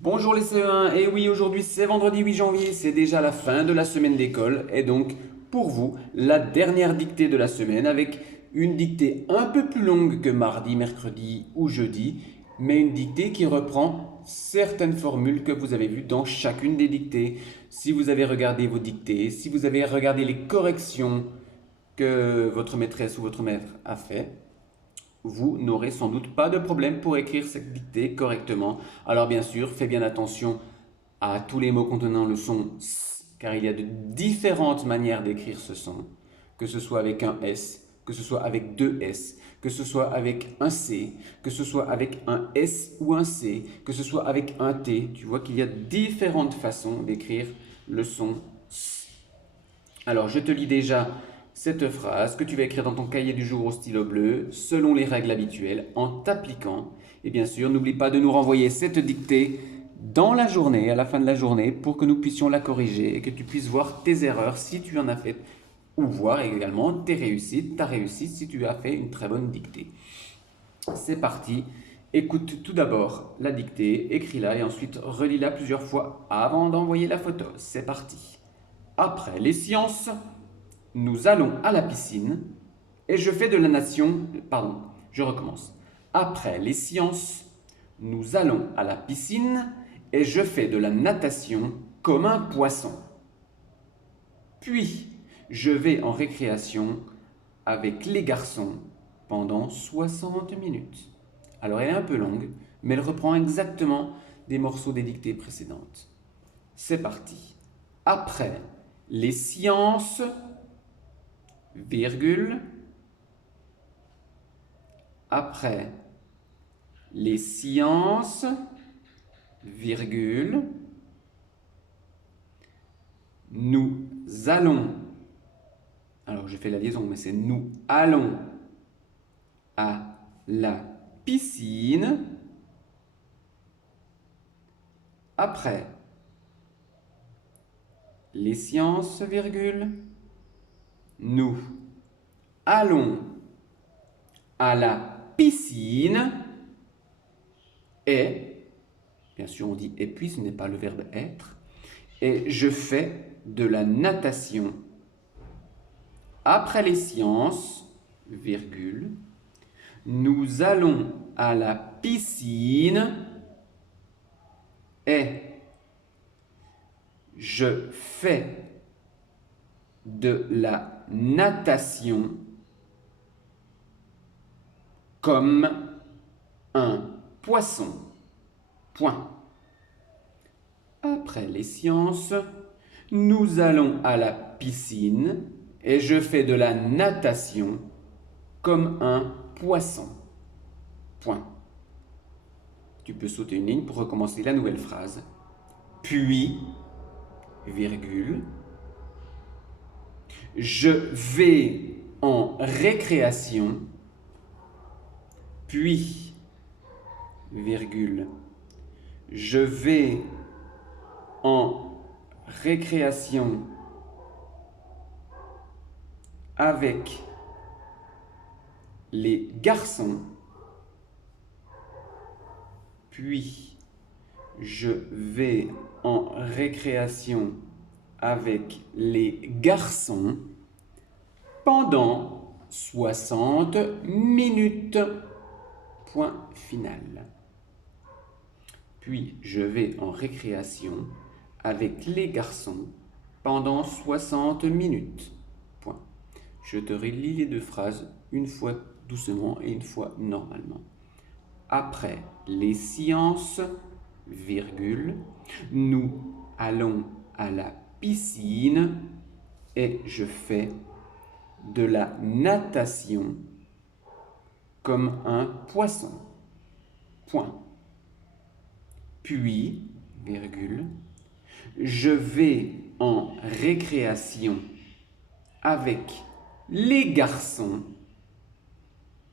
Bonjour les CE1, et oui, aujourd'hui c'est vendredi 8 janvier, c'est déjà la fin de la semaine d'école, et donc pour vous, la dernière dictée de la semaine avec une dictée un peu plus longue que mardi, mercredi ou jeudi, mais une dictée qui reprend certaines formules que vous avez vues dans chacune des dictées. Si vous avez regardé vos dictées, si vous avez regardé les corrections que votre maîtresse ou votre maître a fait, vous n'aurez sans doute pas de problème pour écrire cette dictée correctement. Alors bien sûr, faites bien attention à tous les mots contenant le son S, car il y a de différentes manières d'écrire ce son, que ce soit avec un S, que ce soit avec deux S, que ce soit avec un C, que ce soit avec un S ou un C, que ce soit avec un T. Tu vois qu'il y a différentes façons d'écrire le son S. Alors, je te lis déjà cette phrase que tu vas écrire dans ton cahier du jour au stylo bleu, selon les règles habituelles, en t'appliquant. Et bien sûr, n'oublie pas de nous renvoyer cette dictée dans la journée, à la fin de la journée, pour que nous puissions la corriger et que tu puisses voir tes erreurs si tu en as fait, ou voir également tes réussites, ta réussite si tu as fait une très bonne dictée. C'est parti. Écoute tout d'abord la dictée, écris-la et ensuite relis-la plusieurs fois avant d'envoyer la photo. C'est parti. Après les sciences, nous allons à la piscine et je fais de la nation. Pardon, je recommence. Après les sciences, nous allons à la piscine et je fais de la natation comme un poisson. Puis, je vais en récréation avec les garçons pendant 60 minutes. Alors, elle est un peu longue, mais elle reprend exactement des morceaux des dictées précédentes. C'est parti. Après les sciences, virgule, après les sciences, virgule, nous allons, alors je fais la liaison, mais c'est nous allons à la piscine, après les sciences, virgule, nous allons à la piscine et, bien sûr on dit et puis, ce n'est pas le verbe être, et je fais de la natation. Après les sciences, virgule, nous allons à la piscine et je fais de la natation comme un poisson. Point. Après les sciences, nous allons à la piscine et je fais de la natation comme un poisson. Point. Tu peux sauter une ligne pour recommencer la nouvelle phrase. Puis, virgule, je vais en récréation, puis, virgule, je vais en récréation avec les garçons, puis je vais en récréation avec les garçons pendant 60 minutes. Point final. Puis je vais en récréation avec les garçons pendant 60 minutes. Point. Je te relis les deux phrases une fois doucement et une fois normalement. Après les sciences, virgule, nous allons à la piscine et je fais de la natation comme un poisson. Point. Puis, virgule, je vais en récréation avec les garçons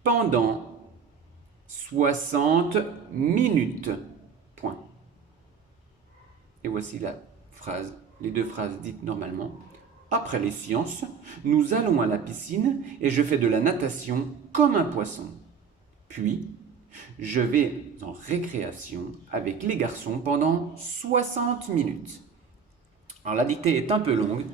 pendant 60 minutes. Point. Et voici la phrase, les deux phrases dites normalement. Après les sciences, nous allons à la piscine et je fais de la natation comme un poisson. Puis, Je vais en récréation avec les garçons pendant 60 minutes. Alors la dictée est un peu longue,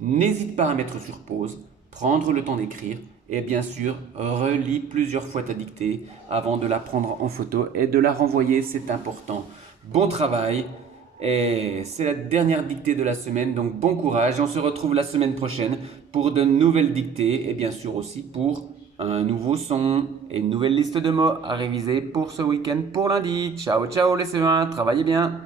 n'hésite pas à mettre sur pause, prendre le temps d'écrire et bien sûr relis plusieurs fois ta dictée avant de la prendre en photo et de la renvoyer, c'est important. Bon travail et c'est la dernière dictée de la semaine, donc bon courage. On se retrouve la semaine prochaine pour de nouvelles dictées et bien sûr aussi pour un nouveau son et une nouvelle liste de mots à réviser pour ce week-end pour lundi. Ciao ciao les C1, travaillez bien.